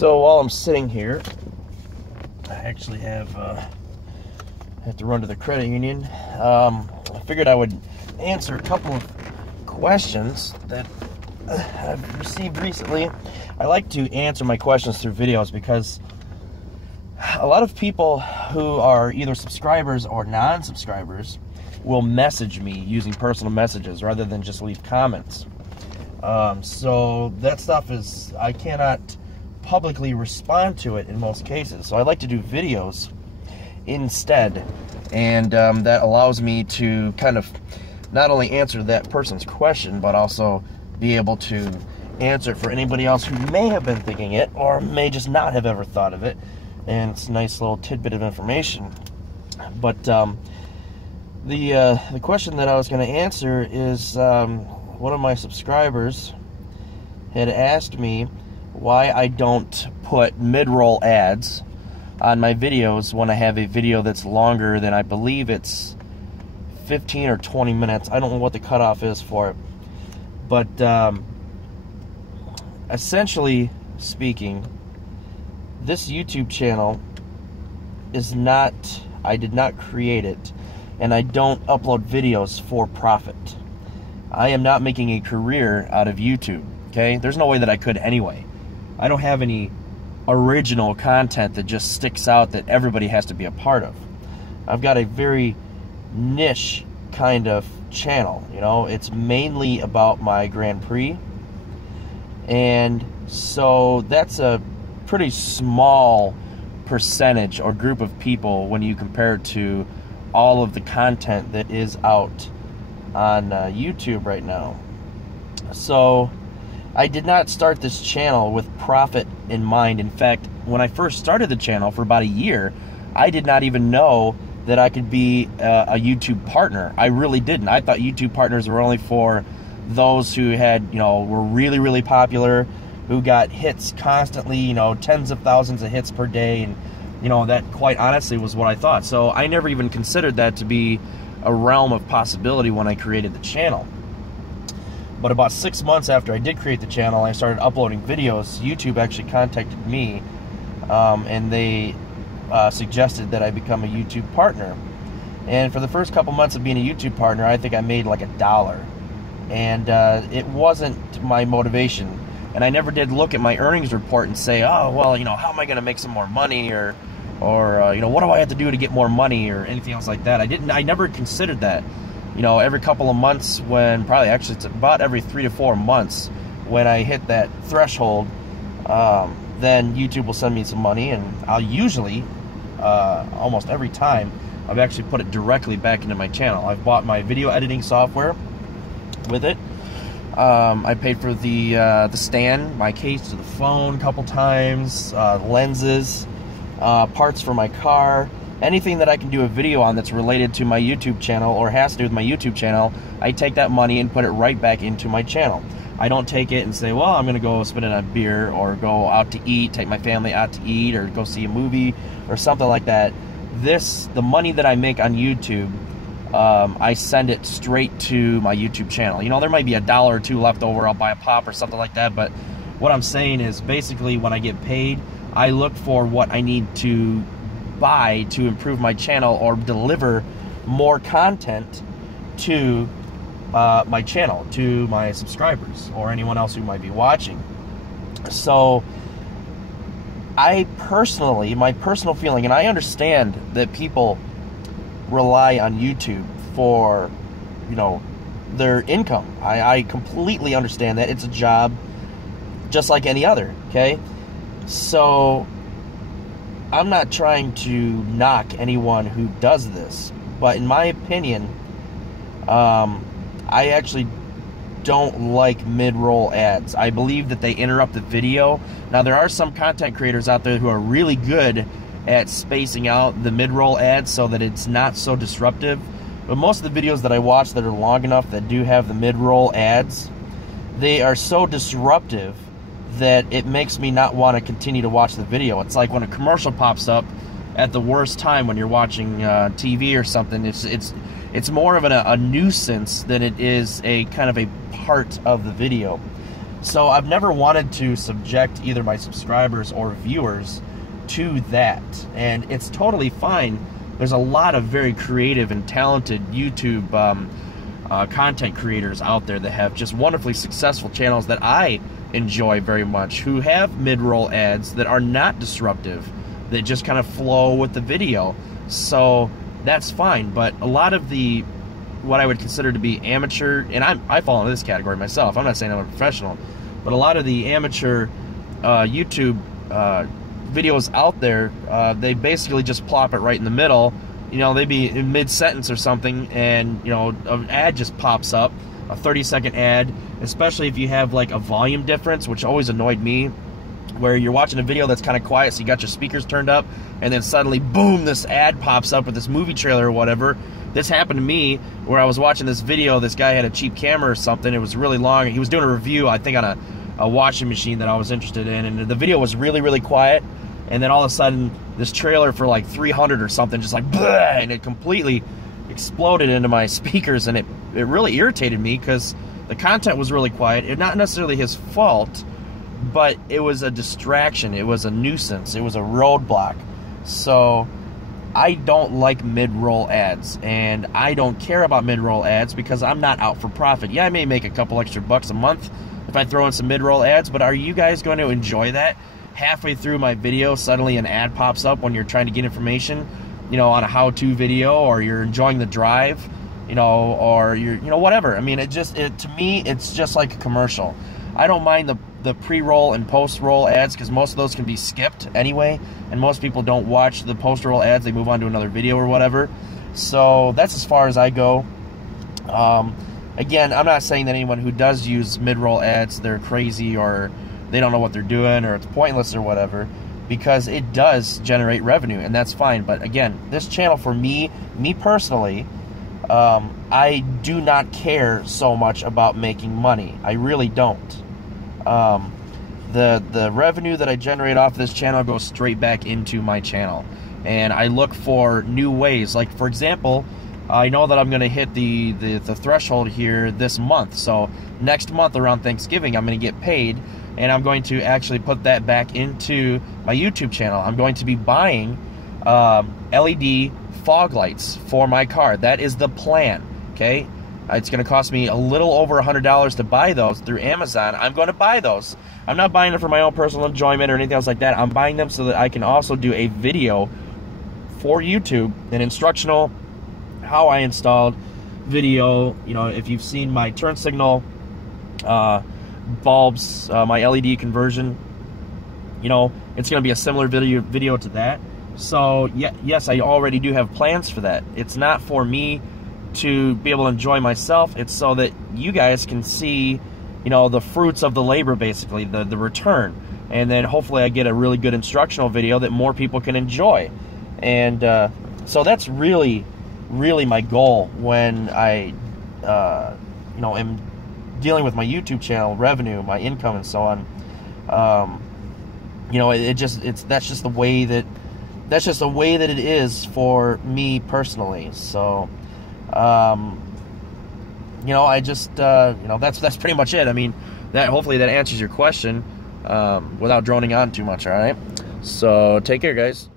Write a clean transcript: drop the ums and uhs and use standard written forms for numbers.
So while I'm sitting here, I actually have to run to the credit union. I figured I would answer a couple of questions that I've received recently. I like to answer my questions through videos because a lot of people who are either subscribers or non-subscribers will message me using personal messages rather than just leave comments. So that stuff is, I cannot publicly respond to it in most cases. So I like to do videos instead, and that allows me to kind of not only answer that person's question, but also be able to answer it for anybody else who may have been thinking it or may just not have ever thought of it. And it's a nice little tidbit of information. But the question that I was going to answer is one of my subscribers had asked me why I don't put mid-roll ads on my videos when I have a video that's longer than, I believe it's 15 or 20 minutes. I don't know what the cutoff is for it. But essentially speaking, this YouTube channel is not, I did not create it, and I don't upload videos for profit. I am not making a career out of YouTube, okay? There's no way that I could anyway. I don't have any original content that just sticks out that everybody has to be a part of. I've got a very niche kind of channel, you know? It's mainly about my Grand Prix, and so that's a pretty small percentage or group of people when you compare it to all of the content that is out on YouTube right now. So I did not start this channel with profit in mind. In fact, when I first started the channel for about a year, I did not even know that I could be a YouTube partner. I really didn't. I thought YouTube partners were only for those who had, you know, were really, really popular, who got hits constantly, you know, tens of thousands of hits per day, and, you know, that quite honestly was what I thought. So I never even considered that to be a realm of possibility when I created the channel. But about 6 months after I did create the channel, I started uploading videos. YouTube actually contacted me, and they suggested that I become a YouTube partner. And for the first couple months of being a YouTube partner, I think I made like $1. And it wasn't my motivation. And I never did look at my earnings report and say, oh, well, you know, how am I going to make some more money, or you know, what do I have to do to get more money, or anything else like that. I never considered that. You know, every couple of months, when actually it's about every 3 to 4 months, when I hit that threshold, then YouTube will send me some money, and I'll usually, almost every time, I've actually put it directly back into my channel. I've bought my video editing software with it. I paid for the stand, my case to the phone a couple times, lenses, parts for my car. Anything that I can do a video on that's related to my YouTube channel or has to do with my YouTube channel, I take that money and put it right back into my channel. I don't take it and say, well, I'm going to go spend it on beer, or go out to eat, take my family out to eat, or go see a movie or something like that. The money that I make on YouTube, I send it straight to my YouTube channel. You know, there might be $1 or $2 left over. I'll buy a pop or something like that. But what I'm saying is, basically, when I get paid, I look for what I need to buy to improve my channel or deliver more content to my channel, to my subscribers, or anyone else who might be watching. So I personally, my personal feeling, and I understand that people rely on YouTube for, you know, their income. I completely understand that. It's a job just like any other, okay? So I'm not trying to knock anyone who does this, but in my opinion, I actually don't like mid-roll ads. I believe that they interrupt the video. Now, there are some content creators out there who are really good at spacing out the mid-roll ads so that it's not so disruptive. But most of the videos that I watch that are long enough that do have the mid-roll ads, they are so disruptive that it makes me not want to continue to watch the video. It's like when a commercial pops up at the worst time when you're watching TV or something. It's more of a nuisance than it is a kind of a part of the video. So I've never wanted to subject either my subscribers or viewers to that, and it's totally fine. There's a lot of very creative and talented YouTube content creators out there that have just wonderfully successful channels that I enjoy very much, who have mid-roll ads that are not disruptive, that just kind of flow with the video. So that's fine. But a lot of the, what I would consider to be amateur, and I fall into this category myself, I'm not saying I'm a professional, but a lot of the amateur YouTube videos out there, they basically just plop it right in the middle. You know, they'd be in mid-sentence or something, and, you know, an ad just pops up, a 30-second ad, especially if you have, like, a volume difference, which always annoyed me, where you're watching a video that's kind of quiet, so you got your speakers turned up, and then suddenly, boom, this ad pops up with this movie trailer or whatever. This happened to me, where I was watching this video, this guy had a cheap camera or something, it was really long, he was doing a review, I think, on a washing machine that I was interested in, and the video was really, really quiet. And then all of a sudden, this trailer for like 300 or something, just like, bleh, and it completely exploded into my speakers, and it really irritated me because the content was really quiet. It's not necessarily his fault, but it was a distraction. It was a nuisance. It was a roadblock. So I don't like mid-roll ads, and I don't care about mid-roll ads because I'm not out for profit. Yeah, I may make a couple extra bucks a month if I throw in some mid-roll ads, but are you guys going to enjoy that? Halfway through my video, suddenly an ad pops up when you're trying to get information, you know, on a how-to video, or you're enjoying the drive, you know, or you're, you know, whatever. I mean, to me, it's just like a commercial. I don't mind the pre-roll and post-roll ads because most of those can be skipped anyway, and most people don't watch the post-roll ads. They move on to another video or whatever. So that's as far as I go. Again, I'm not saying that anyone who does use mid-roll ads, they're crazy or they don't know what they're doing or it's pointless or whatever, because it does generate revenue, and that's fine. But again, this channel, for me personally, I do not care so much about making money. I really don't. The revenue that I generate off this channel goes straight back into my channel, and I look for new ways. Like, for example, I know that I'm going to hit the threshold here this month, so next month around Thanksgiving I'm going to get paid, and I'm going to actually put that back into my YouTube channel. I'm going to be buying LED fog lights for my car. That is the plan, okay? It's going to cost me a little over $100 to buy those through Amazon. I'm going to buy those. I'm not buying them for my own personal enjoyment or anything else like that. I'm buying them so that I can also do a video for YouTube, an instructional, how I installed video. You know, if you've seen my turn signal bulbs, my LED conversion, you know, it's going to be a similar video to that. So yes, I already do have plans for that. It's not for me to be able to enjoy myself. It's so that you guys can see, you know, the fruits of the labor, basically, the return. And then hopefully I get a really good instructional video that more people can enjoy. And so that's really my goal when I you know, am dealing with my YouTube channel revenue, my income, and so on. You know, that's just the way that it is for me personally. So you know, I just you know, that's pretty much it. I mean, hopefully that answers your question without droning on too much. All right, so take care, guys.